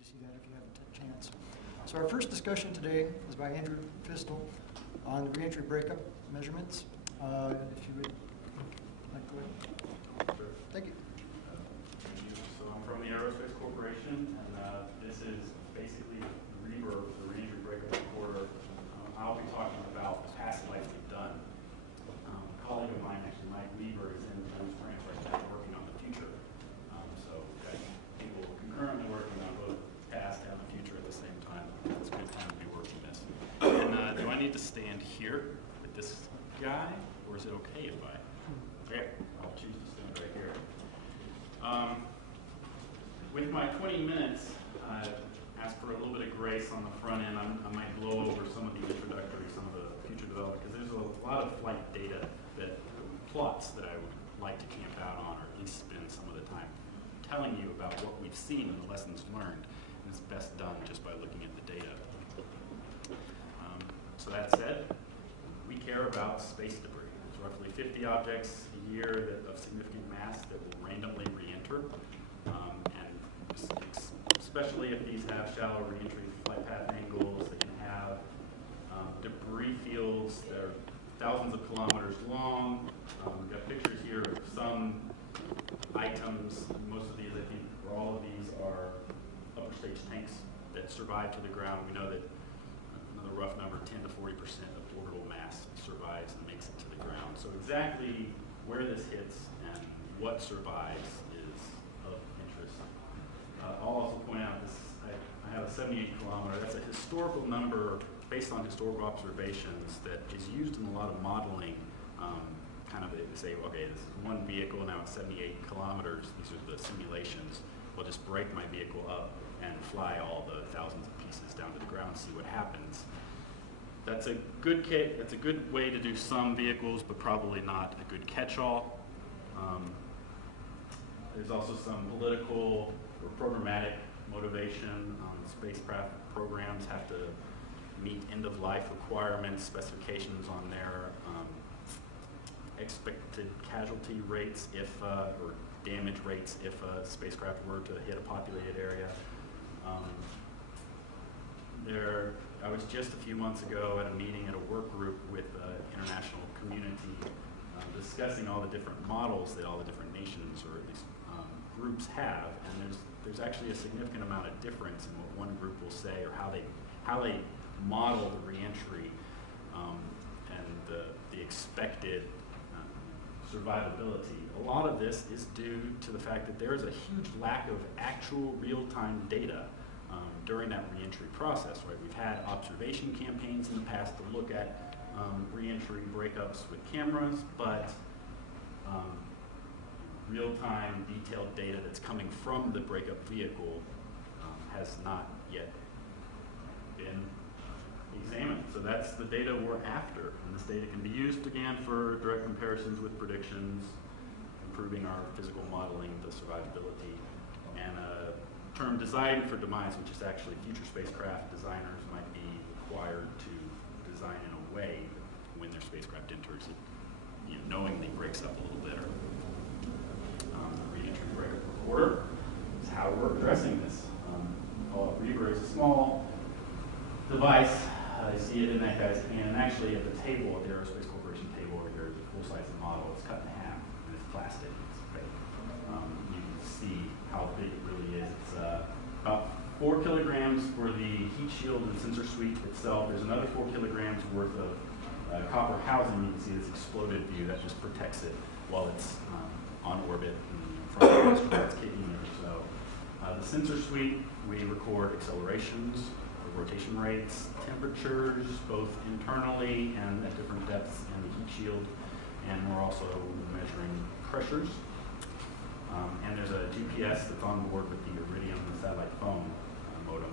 to see that if you haven't had a chance. So our first discussion today is by Andrew Feistel on the reentry breakup measurements. If you would like to go ahead. Sure. Thank you. So I'm from the Aerospace Corporation, and this is basically the REBR, the Reentry Breakup recorder. I'll be talking about the past life we've done. A colleague of mine, actually, Mike Weaver, is in France right now working on the future. So I think we're concurrently working on both past and the future at the same time. It's a good time to be working this. And do I need to stand here with this guy, or is it okay if I? Okay, I'll choose to stand right here. With my 20 minutes, I asked for a little bit of grace on the front end. I might blow over some of the introductory, some of the future development, because there's a lot of flight data that plots that I would like to camp out on, or at least spend some of the time telling you about what we've seen and the lessons learned. And it's best done just by looking at the data. So that said, we care about space debris. There's roughly 50 objects a year of significant mass that will randomly re-enter. And especially if these have shallow reentry flight path angles, they can have debris fields that are thousands of kilometers long. We've got pictures here of some items. Most of these, I think, or all of these are upper stage tanks that survive to the ground. We know that another rough number, 10 to 40% of orbital mass survives and makes it to the ground. So exactly where this hits and what survives is of interest. I'll also point out this, I have a 78 kilometer. That's a historical number based on historical observations that is used in a lot of modeling. Kind of, they say, okay, this is one vehicle, now it's 78 kilometers. These are the simulations. We'll just break my vehicle up and fly all the thousands of pieces down to the ground, see what happens. That's a good that's a good way to do some vehicles, but probably not a good catch-all. There's also some political or programmatic motivation. Spacecraft programs have to meet end-of-life requirements, specifications on their expected casualty rates if, or damage rates if a spacecraft were to hit a populated area. I was just a few months ago at a meeting at a work group with the international community discussing all the different models that all the different nations, or at least groups have, and there's actually a significant amount of difference in what one group will say or how they model the reentry and the expected survivability. A lot of this is due to the fact that there is a huge lack of actual real-time data during that reentry process. Right, we've had observation campaigns in the past to look at reentry breakups with cameras, but real-time detailed data that's coming from the breakup vehicle has not yet been examined. So that's the data we're after. And this data can be used again for direct comparisons with predictions, improving our physical modeling, the survivability, and a term design for demise, which is actually future spacecraft designers might be required to design in a way that when their spacecraft enters it, knowingly breaks up a little bit. The reentry breakup recorder is how we're addressing this. REBR is a small device. You see it in that guy's hand, and actually at the table, at the Aerospace Corporation table over here, is a full-size model. It's cut in half, and it's plastic. It's fake. You can see how big it really is. It's about 4 kilograms for the heat shield and sensor suite itself. There's another 4 kilograms worth of copper housing. You can see this exploded view that just protects it while it's on orbit in front of the astronauts kicking it. So the sensor suite, we record accelerations, rotation rates, temperatures, both internally and at different depths in the heat shield, and we're also measuring pressures. And there's a GPS that's on board with the Iridium satellite phone modem.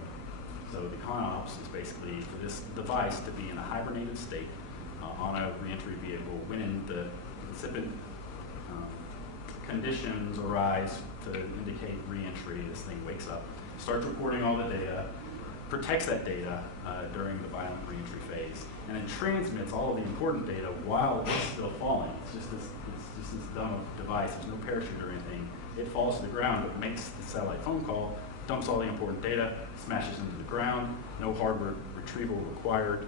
So the ConOps is basically for this device to be in a hibernated state on a reentry vehicle when the incipient conditions arise to indicate reentry. This thing wakes up, starts recording all the data, protects that data during the violent reentry phase, and then transmits all of the important data while it's still falling. It's just this dumb device. There's no parachute or anything. It falls to the ground, but makes the satellite phone call, dumps all the important data, smashes into the ground, no hardware retrieval required.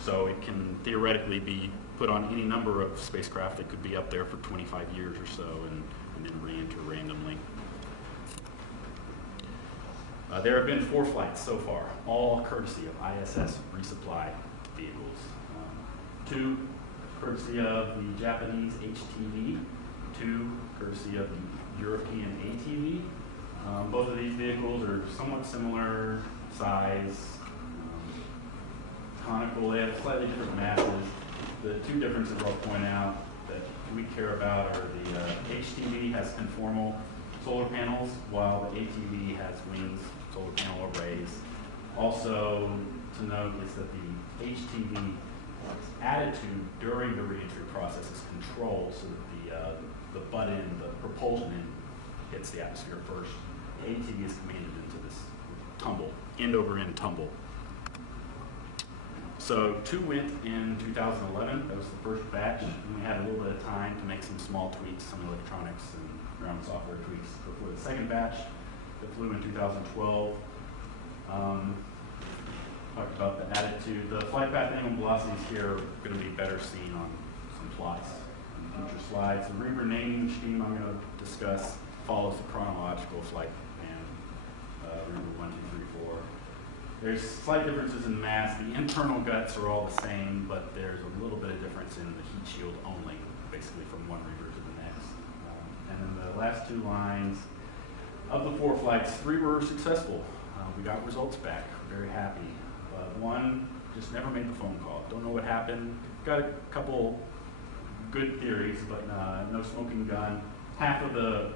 So it can theoretically be put on any number of spacecraft that could be up there for 25 years or so and then re-enter randomly. There have been 4 flights so far, all courtesy of ISS resupply vehicles. 2 courtesy of the Japanese HTV, 2 courtesy of the European ATV. Both of these vehicles are somewhat similar size, conical. They have slightly different masses. The 2 differences I'll point out that we care about are the HTV has conformal solar panels, while the ATV has wings, solar panel arrays. Also to note is that the HTV attitude during the reentry process is controlled so that the butt end, the propulsion end, hits the atmosphere first. The ATV is commanded into this tumble, end over end tumble. So 2 went in 2011. That was the first batch, and we had a little bit of time to make some small tweaks, some electronics and ground software tweaks before the second batch that flew in 2012. Talked about the attitude. The flight path angle velocities here are going to be better seen on some plots in future slides. The REBR naming scheme I'm going to discuss follows the chronological flight and REBR 1, 2, 3, 4. There's slight differences in mass. The internal guts are all the same, but there's a little bit of difference in the heat shield only, basically from one REBR to the next. And then the last 2 lines, of the 4 flights, 3 were successful. We got results back, very happy. 1 just never made the phone call. Don't know what happened. Got a couple good theories, but no smoking gun. Half of the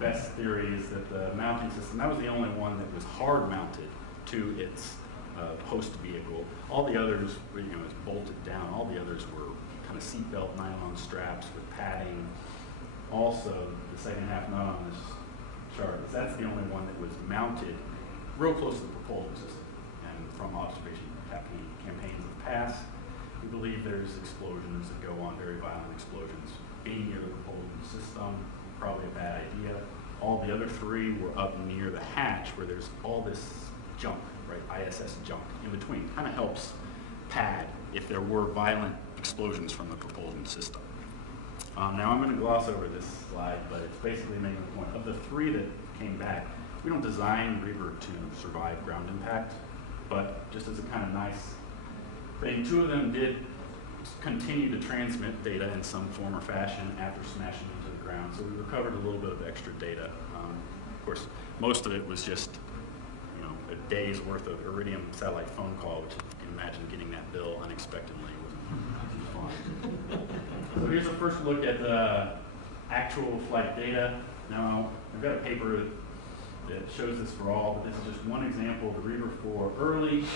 best theory is that the mounting system, that was the only one that was hard mounted to its host vehicle. All the others, is bolted down. All the others were kind of seatbelt nylon straps with padding. Also, the second half not on this chart is that's the only one that was mounted real close to the propulsion system. And from observation campaigns of the past, we believe there's explosions that go on, very violent explosions. Being near the propulsion system, probably a bad idea. All the other 3 were up near the hatch where there's all this junk, right, ISS junk in between. Kind of helps pad if there were violent explosions from the propulsion system. Now I'm going to gloss over this slide, but it's basically making the point. Of the 3 that came back, we don't design REBR to survive ground impact, but just as a kind of nice thing, 2 of them did continue to transmit data in some form or fashion after smashing into the ground. So we recovered a little bit of extra data. Of course, most of it was just a day's worth of Iridium satellite phone call, which you can imagine getting that bill unexpectedly wasn't too fun. So here's a first look at the actual flight data. Now, I've got a paper that shows this for all, but this is just one example of the REBR for early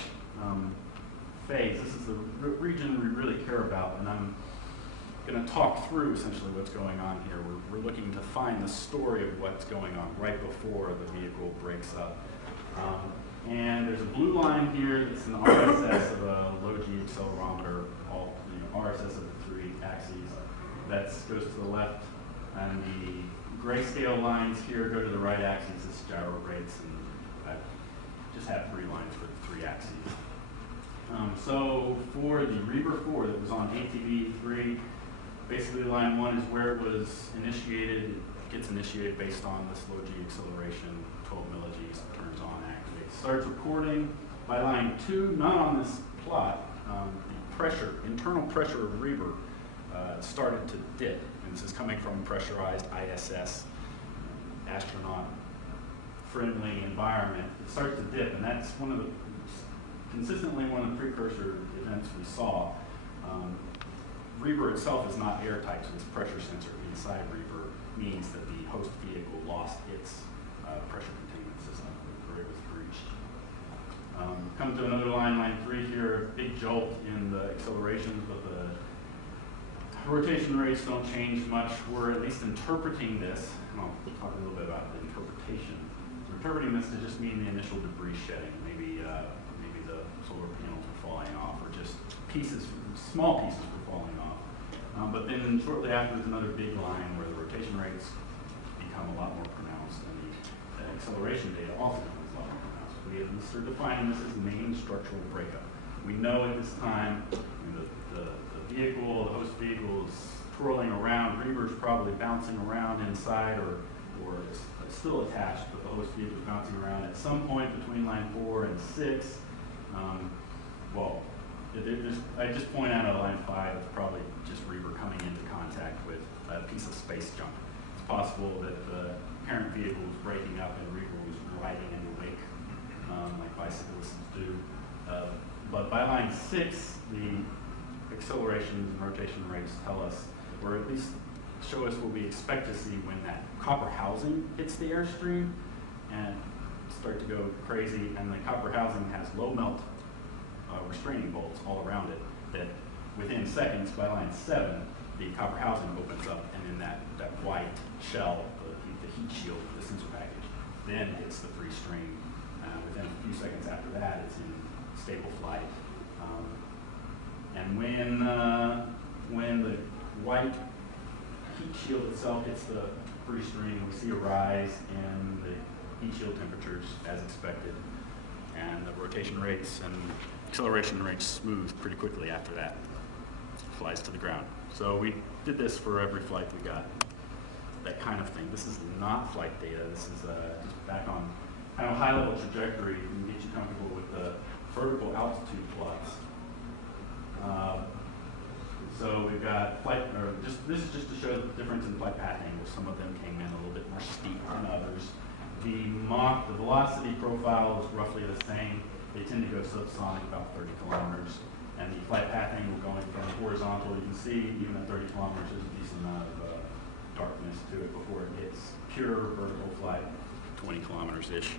phase. This is the region we really care about, and I'm going to talk through essentially what's going on here. We're looking to find the story of what's going on right before the vehicle breaks up. And there's a blue line here that's an RSS of a low G accelerometer, all RSS of the 3 axes. That goes to the left, and the grayscale lines here go to the right axis as gyro rates, and I just have 3 lines for the 3 axes. So for the REBR 4 that was on ATV 3, basically line 1 is where it was initiated. It gets initiated based on this low G acceleration, 12 millig's, turns on, activates. Starts recording. By line 2, not on this plot, the pressure, internal pressure of REBR started to dip. And this is coming from a pressurized ISS astronaut-friendly environment. It starts to dip, and that's consistently one of the precursor events we saw. REBR itself is not airtight, so this pressure sensor inside REBR means that the host vehicle lost its pressure containment system, or it was breached. Come to another line 3 here, big jolt in the accelerations, but the rotation rates don't change much. We're at least interpreting this, and I'll talk a little bit about the interpretation. We're interpreting this to just mean the initial debris shedding. Maybe the solar panels were falling off, or just small pieces were falling off. But then shortly after, there's another big line where the rotation rates become a lot more pronounced, and the acceleration data also becomes a lot more pronounced. We at least are defining this as main structural breakup. We know at this time the vehicle, the host vehicle is twirling around. REBR's probably bouncing around inside, or it's still attached, but the host vehicle is bouncing around. At some point between line 4 and 6, I just point out at line 5, it's probably just REBR coming into contact with a piece of space junk. It's possible that the parent vehicle was breaking up and REBR was riding in the wake, like bicyclists do. But by line 6, the accelerations and rotation rates tell us, or at least show us what we expect to see when that copper housing hits the airstream and start to go crazy. And the copper housing has low melt restraining bolts all around it, that within seconds, by line 7, the copper housing opens up, and then that white shell, the heat shield of the sensor package, then hits the free stream. Within a few seconds after that, it's in stable flight. And when the white heat shield itself hits the free stream, we see a rise in the heat shield temperatures as expected, and the rotation rates and acceleration rates smooth pretty quickly after that. Flies to the ground. So we did this for every flight we got. That kind of thing. This is not flight data. This is just back on kind of high-level trajectory and get you comfortable with the vertical altitude plots. So we've got flight, this is just to show the difference in flight path angles. Some of them came in a little bit more steep than others. The velocity profile is roughly the same. They tend to go subsonic about 30 kilometers. And the flight path angle going from horizontal, you can see even at 30 kilometers there's a decent amount of darkness to it before it hits pure vertical flight, 20 kilometers-ish.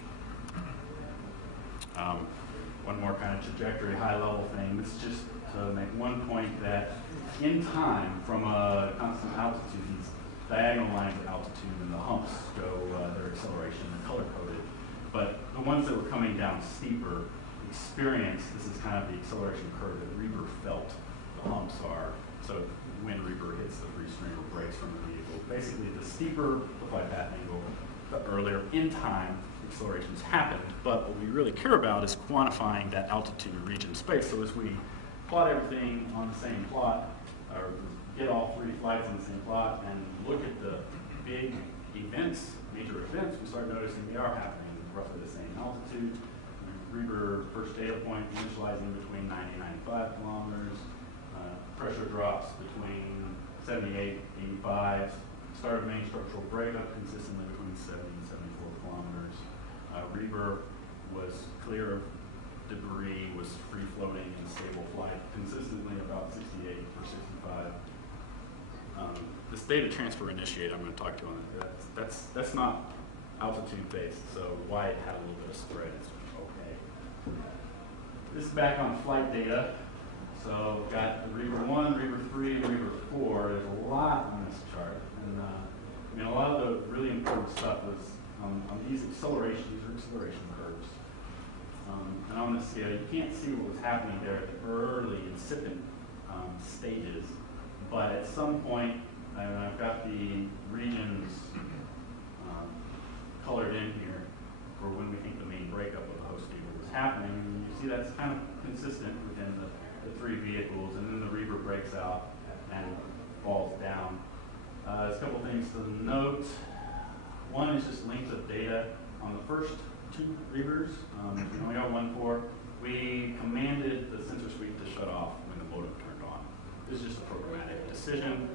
One more kind of trajectory, high-level thing. This is just to make one point that in time, from a constant altitude, these diagonal lines of altitude and the humps go their acceleration, they're color-coded. But the ones that were coming down steeper experience, this is kind of the acceleration curve that REBR felt the humps are. So when REBR hits the free stream or breaks from the vehicle, basically the steeper the flight path angle, the earlier in time accelerations happened. But what we really care about is quantifying that altitude region space. So as we plot everything on the same plot, or get all 3 flights on the same plot and look at the big events, major events, we start noticing they are happening roughly the same altitude. REBR first data point initializing between 90 and 95 kilometers. Pressure drops between 78 and 85. Start of main structural breakup consistently between 70 and 74 kilometers. REBR was clear of debris, was free floating in stable flight consistently about 68 or 65. This data transfer initiate I'm going to talk to on it. That's not altitude based, so why it had a little bit of spread is okay. This is back on flight data. So we've got the REBR 1, REBR 3, and REBR 4. There's a lot on this chart. And I mean, a lot of the really important stuff was on these acceleration curves. And on this scale, you can't see what was happening there at the early incipient stages. But at some point, I've got the regions colored in here for when we think the main breakup of the host vehicle was happening. And you see that's kind of consistent within the 3 vehicles, and then the REBR breaks out and falls down. There's a couple things to note. One is just length of data. On the first 2 REBRs, we only got 1 core, we commanded the sensor suite to shut off when the modem turned on. This is just a programmatic decision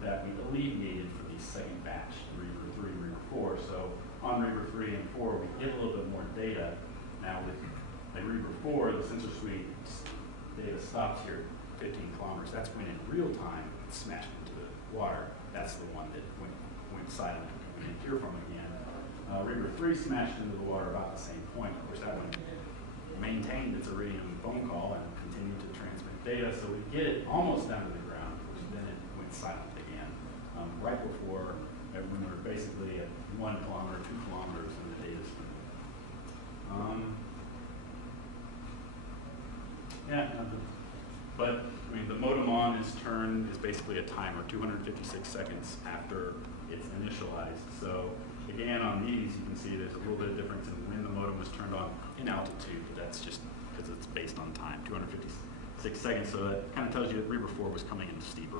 that we alleviated for the second batch, REBR 3, REBR 4. So on REBR 3 and 4, we get a little bit more data. Now with REBR 4, the sensor suite data stops here at 15 kilometers. That's when in real time it smashed into the water. That's the one that went silent and we didn't hear from again. REBR 3 smashed into the water about the same point. Of course, that one maintained its Iridium phone call and continued to transmit data. So we get it almost down to the ground, which then it went silent again. Right before, when we were basically at 1 kilometer, 2 kilometers in the data stream. But I mean, the modem on is basically a timer, 256 seconds after it's initialized. So again, on these, you can see there's a little bit of difference in when the modem was turned on in altitude, but that's just because it's based on time, 256 seconds. So that kind of tells you that REBR 4 was coming in steeper,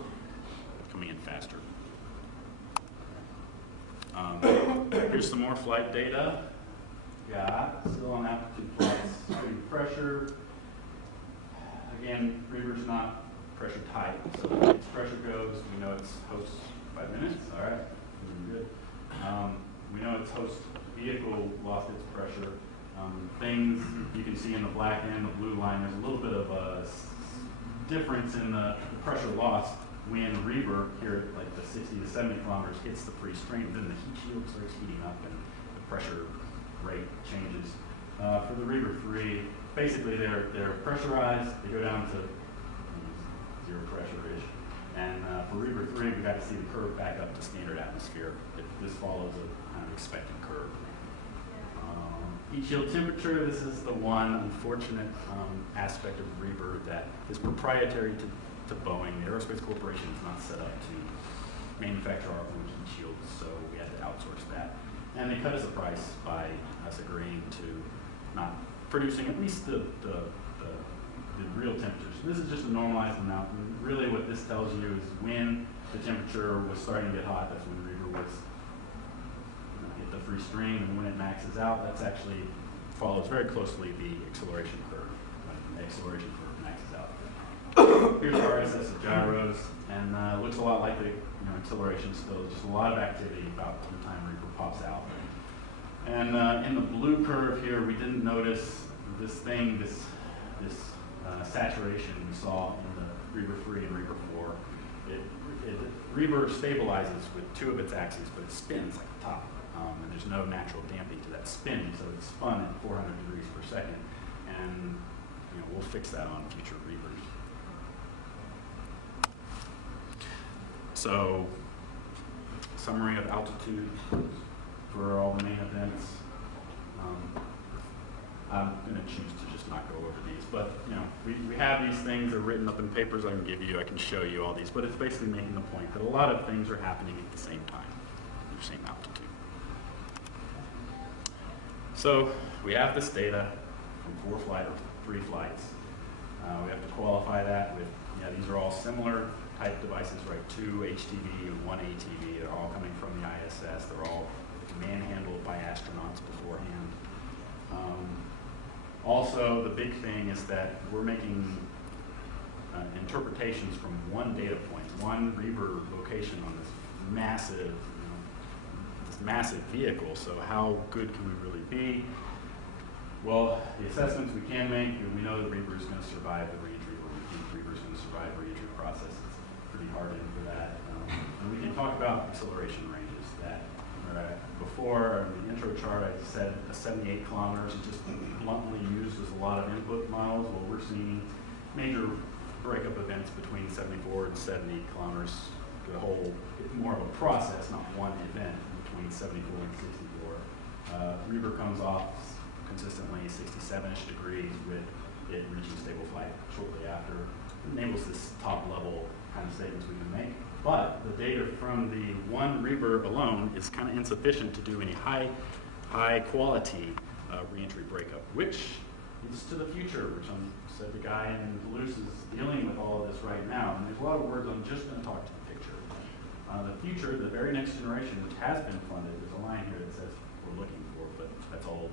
coming in faster. Here's some more flight data. Still on altitude flights, stream pressure. Again, REBR's not pressure tight, so if its pressure goes, we know its host 5 minutes. All right, good. We know its host vehicle lost its pressure. Things you can see in the black and the blue line, there's a little bit of a difference in the pressure loss when REBR here at like the 60 to 70 kilometers hits the free stream. Then the heat shield starts heating up and the pressure rate changes. For the REBR 3, basically they're pressurized. They go down to zero pressure-ish. And for REBR 3, we got to see the curve back up to standard atmosphere. This follows a kind of expected curve. Heat shield temperature, this is the one unfortunate aspect of REBR that is proprietary to Boeing. The Aerospace Corporation is not set up to manufacture our own heat shields, so we had to outsource that. And they cut us a price by us agreeing to not producing at least the real temperatures. This is just a normalized amount. And really what this tells you is when the temperature was starting to get hot, that's when REBR was hit the free stream, and when it maxes out, that's actually follows very closely the acceleration curve. When the acceleration curve maxes out. Here's RSS of gyros, and looks a lot like the acceleration still, just a lot of activity about the time REBR pops out. And in the blue curve here, we didn't notice this thing, this saturation we saw in the REBR 3 and REBR 4. REBR stabilizes with two of its axes, but it spins like the top. And there's no natural damping to that spin, so it's spun at 400 degrees per second. And we'll fix that on future REBRs. So, summary of altitude for all the main events. I'm going to choose to just not go over these, but we have these things. They're written up in papers. I can give you. I can show you all these, but it's basically making the point that a lot of things are happening at the same time, at the same altitude. So we have this data from 3 flights. We have to qualify that with these are all similar type devices, right? 2 HTV and 1 ATV. They're all coming from the ISS. They're all manhandled by astronauts beforehand. Also, the big thing is that we're making interpretations from one data point, one REBR location on this massive vehicle. So how good can we really be? Well, the assessments we can make, we know that REBR is going to survive the reentry, or we think REBR is going to survive the reentry process. It's pretty hard in for that. And we can talk about acceleration ranges that before in the intro chart I said 78 kilometers is just bluntly used as a lot of input miles. Well, we're seeing major breakup events between 74 and 70 kilometers. The whole, more of a process, not one event between 74 and 64. REBR comes off consistently 67-ish degrees with it reaching stable flight shortly after. It enables this top level kind of statements we can make. But the data from the one REBR alone is kind of insufficient to do any high quality reentry breakup, which is to the future, which said the guy in Toulouse is dealing with all of this right now. And there's a lot of words. I'm just going to talk to the picture. The future, the very next generation, which has been funded, there's a line here that says we're looking for, but that's old,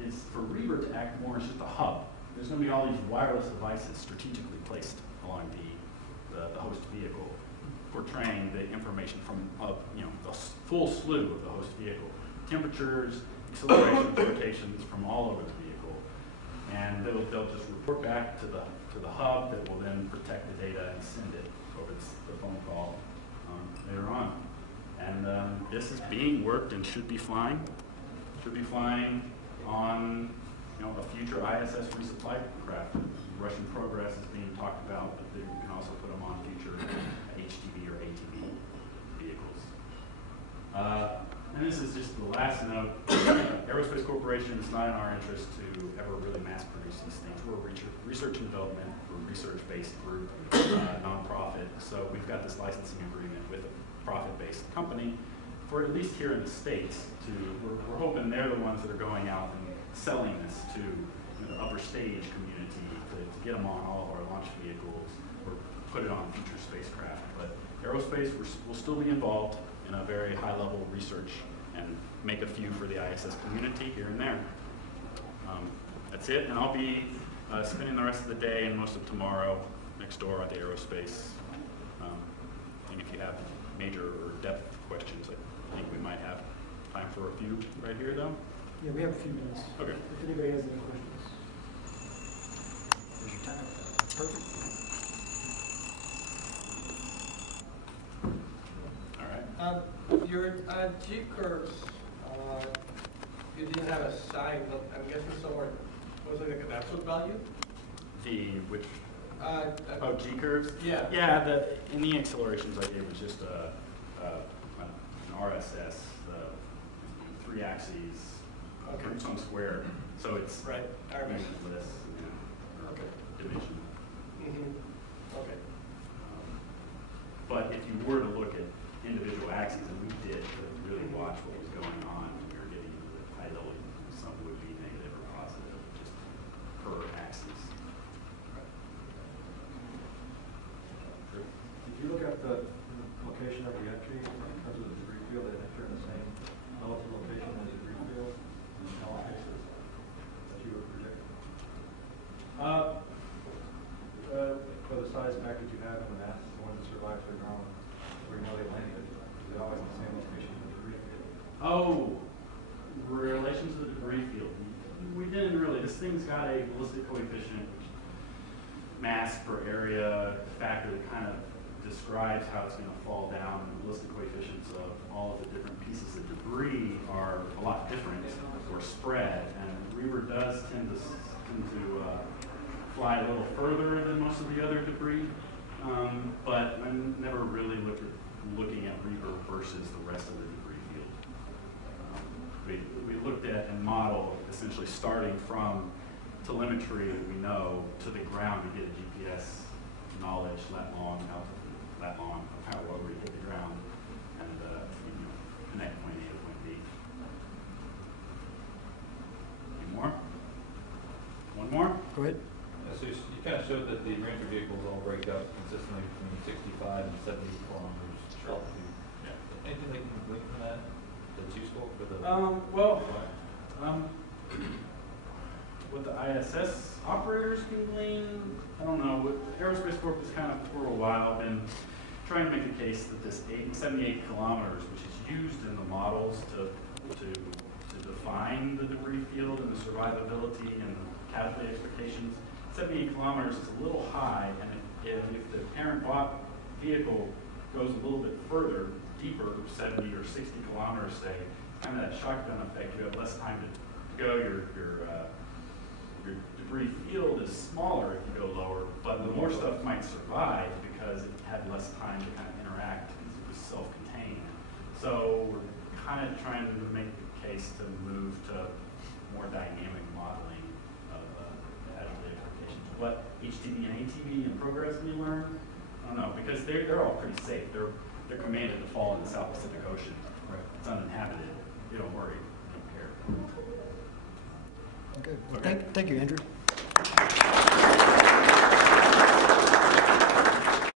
is for REBR to act more as just a hub. There's going to be all these wireless devices strategically placed along the host vehicle, portraying the information from the full slew of the host vehicle, temperatures, accelerations, rotations from all over the vehicle, and they'll just report back to the hub that will then protect the data and send it over the phone call later on. And this is being worked and should be flying. Should be flying on a future ISS resupply craft. Russian Progress is being talked about, but we can also put them on future HTV or ATV vehicles. And this is just the last note. Aerospace Corporation, it's not in our interest to ever really mass produce these things. We're a research and development, we're a research-based group, nonprofit. So we've got this licensing agreement with a profit-based company for at least here in the States. We're hoping they're the ones that are going out and selling this to the upper stage community to get them on all of our launch vehicles or put it on future spacecraft. But Aerospace will still be involved in a very high-level research and make a few for the ISS community here and there. That's it, and I'll be spending the rest of the day and most of tomorrow next door at the Aerospace. And if you have major or depth questions, I think we might have time for a few right here, though. Yeah, we have a few minutes. Okay. If anybody has any questions. There's your time. Perfect. All right. Your G curves, you didn't have a sign, but I'm guessing somewhere, was it like an absolute value? Which? Oh, G curves? Yeah. Yeah, in the accelerations I gave was just an RSS, the 3 axes, some square. So it's right. dimensionless, Okay. dimension. Okay. But if you were to look at individual axes, and we did to really watch what was going on when we were getting into the high level, some would be negative or positive, just per axis. Did you look at the location of the entry in terms of the debris field that enter in the same relative location as the debris field in all cases that you would predict? For the size package you have in the mass, the ones that survive to the ground, where you know they landed, is it always in the same location as the debris field? Oh, relation to the debris field. We didn't really. This thing's got a ballistic coefficient, mass per area factor that kind of describes how it's going to fall down. The ballistic coefficients of all of the different pieces of debris are a lot different or spread, and REBR does tend to fly a little further than most of the other debris, but I never really looking at REBR versus the rest of the debris field. We looked at and modeled essentially starting from telemetry we know to the ground to get a GPS knowledge that long of how low we hit the ground and connect point A to point B. Any more? One more? Go ahead. So you kind of showed that the Reentry vehicles all break up consistently between 65 and 70 kilometers altitude. Yeah. Anything they can glean from that that's useful for the? What the ISS operators can glean, I don't know. What Aerospace Corp has kind of for a while been trying to make the case that this 78 kilometers, which is used in the models to define the debris field and the survivability and the category expectations, 78 kilometers is a little high, and if the parent vehicle goes a little bit further, deeper, 70 or 60 kilometers, say, kind of that shotgun effect, you have less time to go. Your debris field is smaller if you go lower, but the more stuff might survive because it had less time to kind of interact because it was self-contained. So we're kind of trying to make the case to move to more dynamic modeling of casualty expectations. What HTV and ATV and progress we learn, I don't know, because they're all pretty safe. They're commanded to fall in the South Pacific Ocean. Right. It's uninhabited. You don't worry. You don't care. Okay. Well, Okay. thank you, Andrew.